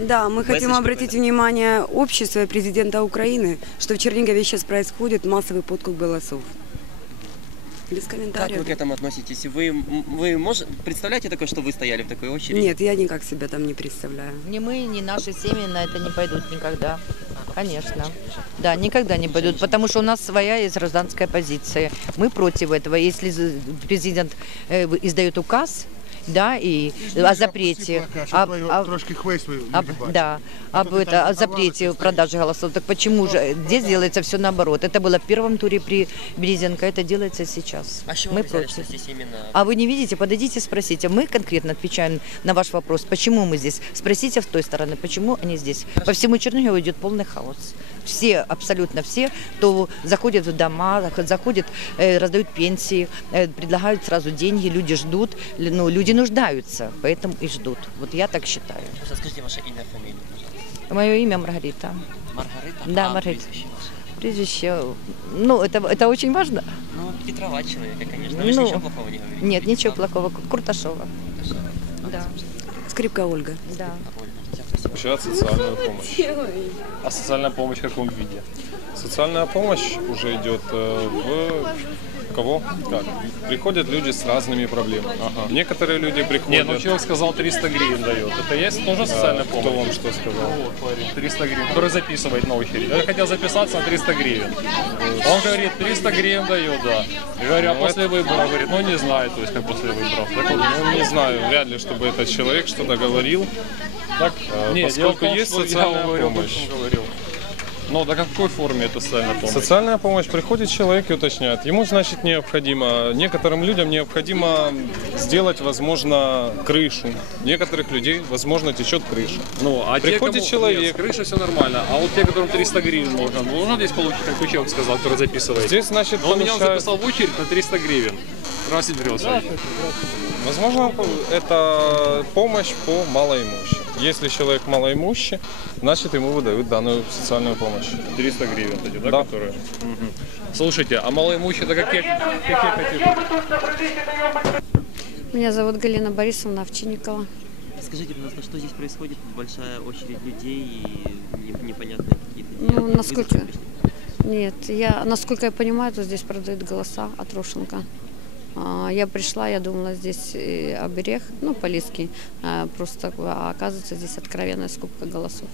Да, мы хотим обратить внимание общества и президента Украины, что в Чернигове сейчас происходит массовый подкуп голосов. Без Как комментариев. вы к этому относитесь? Вы, вы мож... представляете такое, что вы стояли в такой очереди? Нет, я никак себя там не представляю. Ни мы, ни наши семьи на это не пойдут никогда. Конечно. Да, никогда не пойдут, потому что у нас своя есть гражданская позиция. Мы против этого. Если президент э, издает указ, да, и о запрете, об- об- трошки хвест ви об, да, об, это, о запрете продажи голосов. Так почему же здесь делается все наоборот? Это было в первом туре при Березенко, это делается сейчас. А чего Мы вы взяли, против. что здесь именно... А вы не видите? Подойдите, спросите. Мы конкретно отвечаем на ваш вопрос, почему мы здесь. Спросите в той стороны, почему они здесь. По всему Чернигову идет полный хаос. Все, абсолютно все, кто заходит в дома, заход- заходят, э, раздают пенсии, э, предлагают сразу деньги, люди ждут, ну, люди нуждаются, поэтому и ждут. Вот я так считаю. Скажите ваше имя, фамилию, пожалуйста. Мое имя Маргарита. Маргарита? Да, а, Маргарита. Прежде ну, это, это очень важно. Ну, Петрова человека, конечно. Вы же Ну, ничего плохого не говорите. Нет, ничего плохого. Курташова. Да. Скрипка Ольга. Да. Получают социальную помощь. А социальная помощь в каком виде? Социальная помощь уже идет э, в кого? Как? Приходят люди с разными проблемами. Некоторые люди приходят. Не, ну человек сказал 300 гривен дает. Это есть тоже социальная А, помощь? Кто вам что сказал? Вот, говорит, 300 гривен, который записывает на очередь. Я хотел записаться на 300 гривен. Он говорит, 300 гривен дает, да. Я говорю, а Ну, после выборов? Говорит, ну не знаю, то есть как после выборов. Так вот, Ну, не знаю, вряд ли, чтобы этот человек что-то говорил. так, Э, не, поскольку том, есть социальная помощь. говорил. Ну, да в какой форме это социальная помощь? Социальная помощь приходит человек и уточняет. Ему, значит, необходимо, некоторым людям необходимо сделать, возможно, крышу. Некоторых людей, возможно, течет крыша. Ну, а те, Приходит кому- человек. Нет, с крышей все нормально. А вот те, которым 300 гривен можно, ну, нужно здесь получить, как человек сказал, который записывает. Здесь, значит, Но он меня записал в очередь на 300 гривен. Красить брился. Возможно, это помощь по малоимущим. Если человек малоимущий, значит, ему выдают данную социальную помощь. 300 гривен, эти, да, Да. которые? Мгм. Слушайте, а малоимущие это какие, какие? Меня зовут Галина Борисовна Овчинникова. Скажите, пожалуйста, что здесь происходит? Большая очередь людей и не- непонятные какие-то... Ну, насколько-? Нет, я, насколько я понимаю, то здесь продают голоса от Рошенко. А, Я пришла, я думала, здесь э, оберег, ну, полиский, а, просто, а оказывается, здесь откровенная скупка голосов.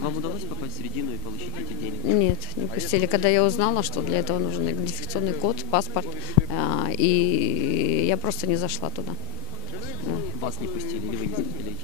Вам удалось попасть в середину и получить эти деньги? Нет, не пустили. Когда я узнала, что для этого нужен идентификационный код, паспорт, а, и я просто не зашла туда. Вас не пустили или вы не захотели?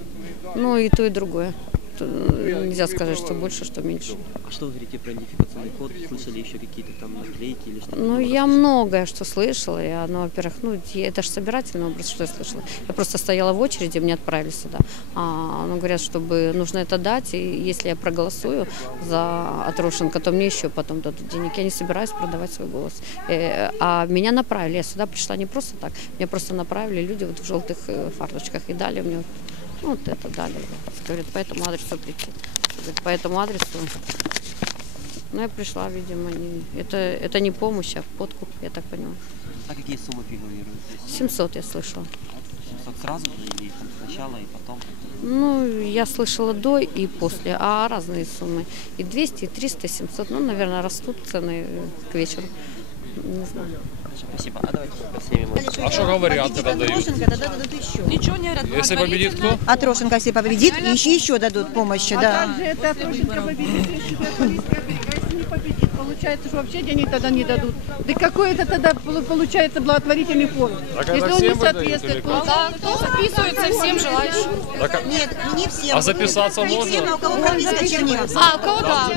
Ну, и то, и другое. Э, Нельзя сказать, что больше, что меньше. А что вы говорите про идентификационный код? Слышали еще какие-то там наклейки или что-то? Ну, я многое что слышала. Я, ну, во-первых, ну, это же собирательный образ, что я слышала. Я просто стояла в очереди, меня отправили сюда. А, ну, говорят, чтобы нужно это дать, и если я проголосую за Атрошенко, то мне еще потом дадут денег. Я не собираюсь продавать свой голос. Э, а меня направили, я сюда пришла не просто так, меня просто направили люди вот в желтых э, фарточках и дали мне вот, вот это дали. Говорят, по этому адресу прийти. Говорят, по этому адресу ну, я пришла, видимо, не... это, это не помощь, а подкуп, я так поняла. А какие суммы фигурируют здесь? 700 я слышала. 700 сразу или там сначала и потом? Ну, я слышала до и после, а разные суммы. И 200, и 300, и 700. Ну, наверное, растут цены к вечеру. Не знаю. Спасибо. А давайте поснимем. А что говорят, когда дают? Трошенко, тогда дадут еще. Ничего не говорят. Если победит кто? А Трошенко, если победит, еще, еще дадут помощи, да. это Трошенко победит, если если не победит, получается, что вообще денег тогда не дадут. Да какой это тогда полу- получается благотворительный фонд? Так Если он не соответствует, получается, Кто записывается всем желающим? Так, а- Нет, не всем. А записаться не можно? всем, а у кого прописка Черниговская. А, у кого да?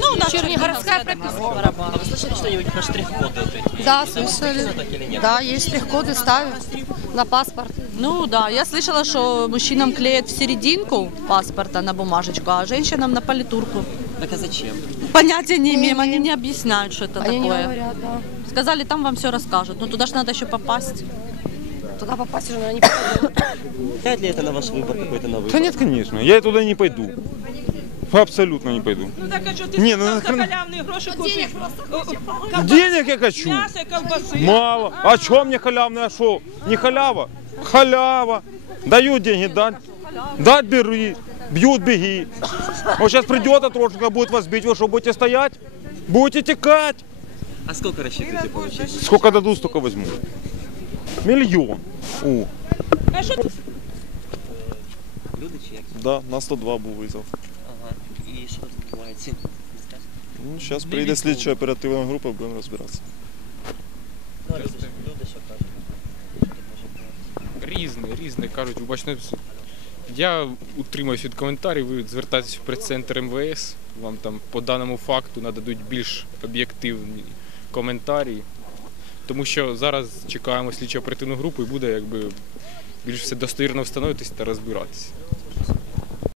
Ну, у нас Черниговская прописка. А вы слышали что-нибудь про штрих-коды? Да, слышали. написано так или нет? Да, есть штрих-коды ставят на паспорт. Ну да, я слышала, что мужчинам клеят в серединку паспорта на бумажечку, а женщинам на политурку. Так а зачем? Понятия не имеем, они не объясняют, что это Они не такое. говорят, да. Сказали, там вам все расскажут. Но туда же надо еще попасть. Туда попасть уже, наверное, не попадет. Влияет ли это на ваш выбор какой-то на Да выбор? нет, конечно. Я туда не пойду. Абсолютно не пойду. Ну так а що ти Ні, ну, за нахрен- халявні гроші купиш? Денег я хочу. М'ясо, колбаси. Мало. А что мне халявное? А что? Не халява? Халява. Дают деньги, дать. Дать бери. Бьют, беги. Вот сейчас придет отрочник, будет вас бить, вы что, будете стоять? Будете текать? А сколько рассчитываете получить? Сколько дадут, столько возьму. Миллион. О, Люди чи як? Да, на 102 був визов. Ага. І що тут відбувається? Не скажете? Ну, зараз прийде слідча оперативна група, будемо розбиратися. Ну, люди, люди що кажуть? Що? Різне, різне кажуть, ви бачите, я утримуюсь від коментарів, ви звертайтеся в прес-центр МВС, вам там по даному факту нададуть більш об'єктивні коментарі. Тому що зараз чекаємо слідчо оперативну групу і буде якби більш все достовірно встановитися та розбиратися.